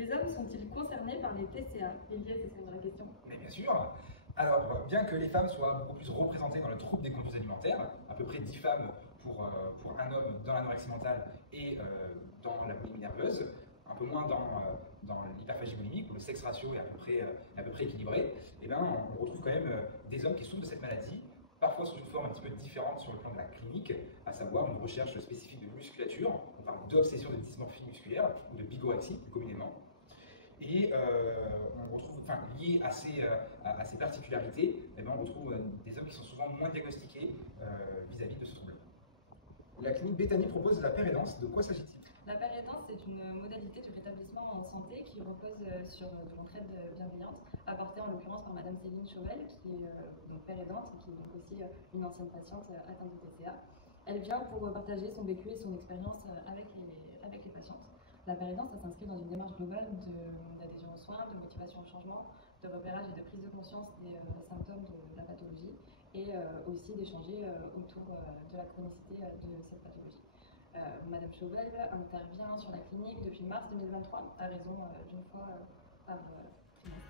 Les hommes sont-ils concernés par les TCA? Olivier, c'est ça la question. Mais bien sûr. Alors, bien que les femmes soient beaucoup plus représentées dans le trouble des conduites alimentaires, à peu près 10 femmes pour un homme dans l'anorexie mentale et dans la boulimie nerveuse, un peu moins dans l'hyperphagie boulimique, où le sexe ratio est à peu près équilibré, et bien, on retrouve quand même des hommes qui souffrent de cette maladie, parfois sous une forme un petit peu différente sur le plan de la clinique, à savoir une recherche spécifique de musculature, on parle d'obsession de dysmorphie musculaire, ou de bigorexie plus communément. Et on retrouve, enfin, lié à ces particularités, eh ben, on retrouve des hommes qui sont souvent moins diagnostiqués vis-à-vis de ce trouble. La clinique Béthanie propose la pérédance. De quoi s'agit-il? La pérédance, c'est une modalité du rétablissement en santé qui repose sur de l'entraide bienveillante, apportée en l'occurrence par Madame Céline Chauvel, qui est donc pérédante et qui est donc aussi une ancienne patiente atteinte de TCA. Elle vient pour partager son vécu et son expérience avec les patientes. La pérédance, ça s'inscrit dans une démarche globale d'adhésion aux soins, de motivation au changement, de repérage et de prise de conscience des symptômes de la pathologie et aussi d'échanger autour de la chronicité de cette pathologie. Madame Chauvel intervient sur la clinique depuis mars 2023 à raison d'une fois par trimestre.